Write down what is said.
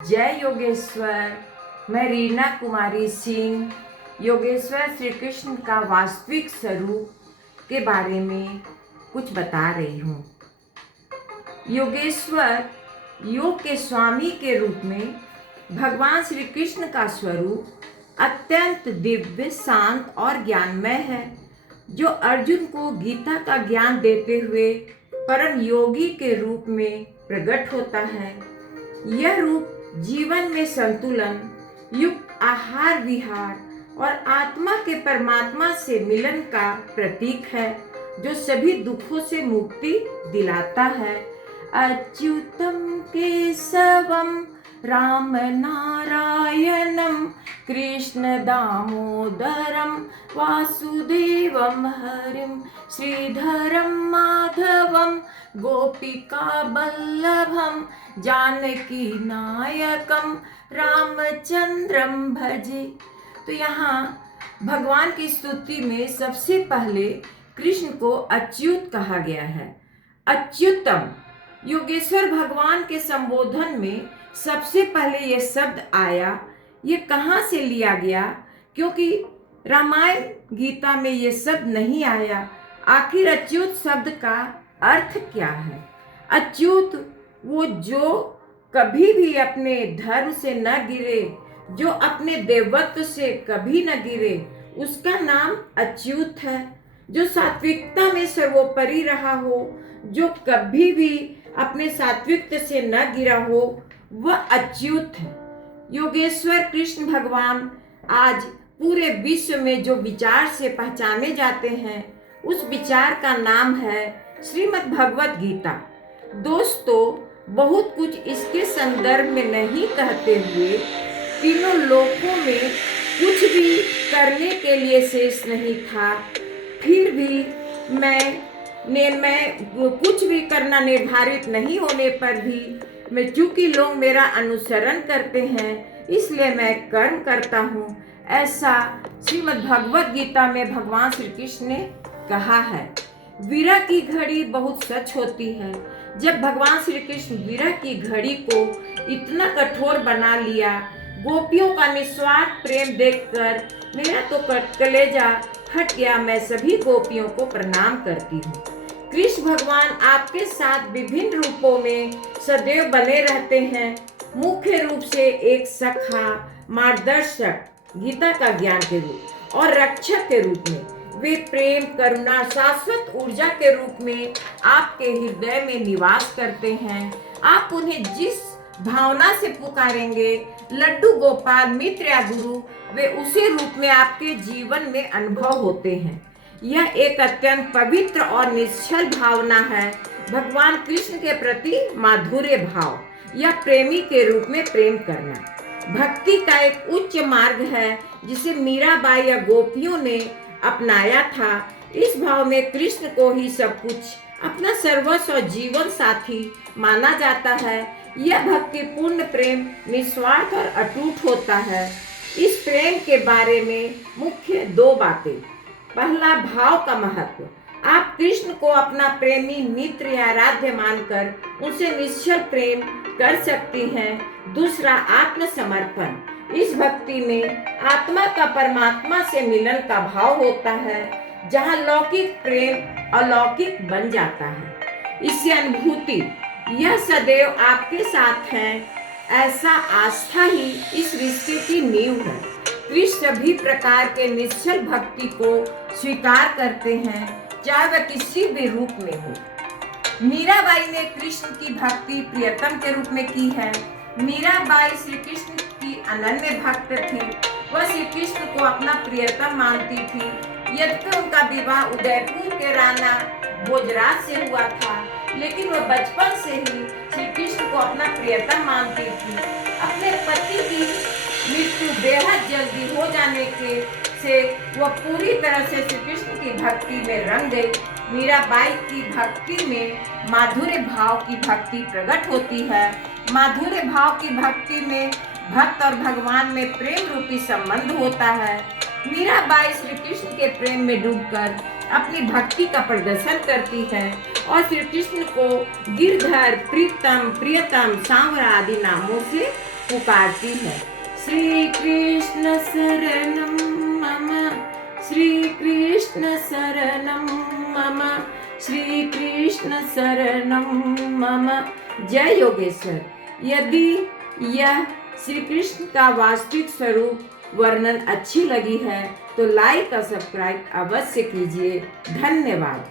जय योगेश्वर। मैं रीना कुमारी सिंह योगेश्वर श्री कृष्ण का वास्तविक स्वरूप के बारे में कुछ बता रही हूँ। योगेश्वर योग के स्वामी के रूप में भगवान श्री कृष्ण का स्वरूप अत्यंत दिव्य, शांत और ज्ञानमय है, जो अर्जुन को गीता का ज्ञान देते हुए परम योगी के रूप में प्रकट होता है। यह रूप जीवन में संतुलन, युक्त आहार विहार और आत्मा के परमात्मा से मिलन का प्रतीक है, जो सभी दुखों से मुक्ति दिलाता है। अच्युतम केशवम राम नारायणम कृष्ण दामोदरम वासुदेवम हरिम श्रीधरम माधवम गोपिका बल्लभम जानकी नायकम रामचंद्रम भजे। तो यहाँ भगवान की स्तुति में सबसे पहले कृष्ण को अच्युत कहा गया है। अच्युतम योगेश्वर भगवान के संबोधन में सबसे पहले ये शब्द आया। ये कहाँ से लिया गया? क्योंकि रामायण गीता में ये शब्द नहीं आया। आखिर अच्युत शब्द का अर्थ क्या है? अच्युत वो जो कभी भी अपने धर्म से न गिरे, जो अपने देवत्व से कभी न गिरे, उसका नाम अच्युत है। जो सात्विकता में सर्वोपरि रहा हो, जो कभी भी अपने सात्विकता से न गिरा हो, वह अच्युत है। योगेश्वर कृष्ण भगवान आज पूरे विश्व में जो विचार से पहचाने जाते हैं, उस विचार का नाम है श्रीमद् भगवत गीता। दोस्तों, बहुत कुछ इसके संदर्भ में नहीं कहते हुए तीनों लोकों में कुछ भी करने के लिए शेष नहीं था। फिर भी मैं कुछ भी करना निर्धारित नहीं होने पर भी मैं, चूंकि लोग मेरा अनुसरण करते हैं, इसलिए मैं कर्म करता हूँ। ऐसा श्रीमद् भगवत गीता में भगवान श्री कृष्ण ने कहा है। विरह की घड़ी बहुत सच होती है। जब भगवान श्री कृष्ण विरह की घड़ी को इतना कठोर बना लिया, गोपियों का निस्वार्थ प्रेम देखकर मेरा तो कलेजा फट गया। मैं सभी गोपियों को प्रणाम करती हूँ। कृष्ण भगवान आपके साथ विभिन्न रूपों में सदैव बने रहते हैं। मुख्य रूप से एक सखा, मार्गदर्शक, गीता का ज्ञान के रूप और रक्षक के रूप में वे प्रेम, करुणा, शाश्वत ऊर्जा के रूप में आपके हृदय में निवास करते हैं। आप उन्हें जिस भावना से पुकारेंगे, लड्डू गोपाल, मित्र या गुरु, वे उसी रूप में आपके जीवन में अनुभव होते हैं। यह एक अत्यंत पवित्र और निश्चल भावना है। भगवान कृष्ण के प्रति माधुर्य भाव या प्रेमी के रूप में प्रेम करना भक्ति का एक उच्च मार्ग है, जिसे मीराबाई या गोपियों ने अपनाया था। इस भाव में कृष्ण को ही सब कुछ, अपना सर्वस्व और जीवन साथी माना जाता है। यह भक्तिपूर्ण प्रेम निस्वार्थ और अटूट होता है। इस प्रेम के बारे में मुख्य दो बातें। पहला, भाव का महत्व। आप कृष्ण को अपना प्रेमी, मित्र या आराध्य मानकर उनसे निश्चल प्रेम कर सकती हैं। दूसरा, आत्मसमर्पण। इस भक्ति में आत्मा का परमात्मा से मिलन का भाव होता है, जहाँ लौकिक प्रेम अलौकिक बन जाता है। इससे अनुभूति, यह सदैव आपके साथ है, ऐसा आस्था ही इस रिश्ते की नींव है। कृष्ण सभी प्रकार के निश्चल भक्ति को स्वीकार करते हैं, चाहे वह किसी भी रूप में हो। मीराबाई ने कृष्ण की भक्ति प्रियतम के रूप में की है। मीराबाई श्री कृष्ण की अनन्य भक्त थी। वह श्री कृष्ण को अपना प्रियतम मानती थी। यद्यपि उनका विवाह उदयपुर के राणा भोजराज से हुआ था, लेकिन वह बचपन से ही श्री कृष्ण को अपना प्रियतम मानती थी। अपने पति की मृत्यु बेहद जल्दी हो जाने से वह पूरी तरह से श्री कृष्ण की भक्ति में रंग गई। मीराबाई की भक्ति में माधुर्य भाव की भक्ति प्रकट होती है। माधुर्य भाव की भक्ति में भक्त और भगवान में प्रेम रूपी संबंध होता है। मीराबाई श्री कृष्ण के प्रेम में डूबकर अपनी भक्ति का प्रदर्शन करती है और श्री कृष्ण को गिरधर, प्रीतम, प्रियतम, सांवरा आदि नामों से पुकारती है। श्री कृष्ण शरणम मम, श्री कृष्ण शरणम मम, श्री कृष्ण शरणम मम। जय योगेश्वर। यदि यह श्री कृष्ण का वास्तविक स्वरूप वर्णन अच्छी लगी है तो लाइक और सब्सक्राइब अवश्य कीजिए। धन्यवाद।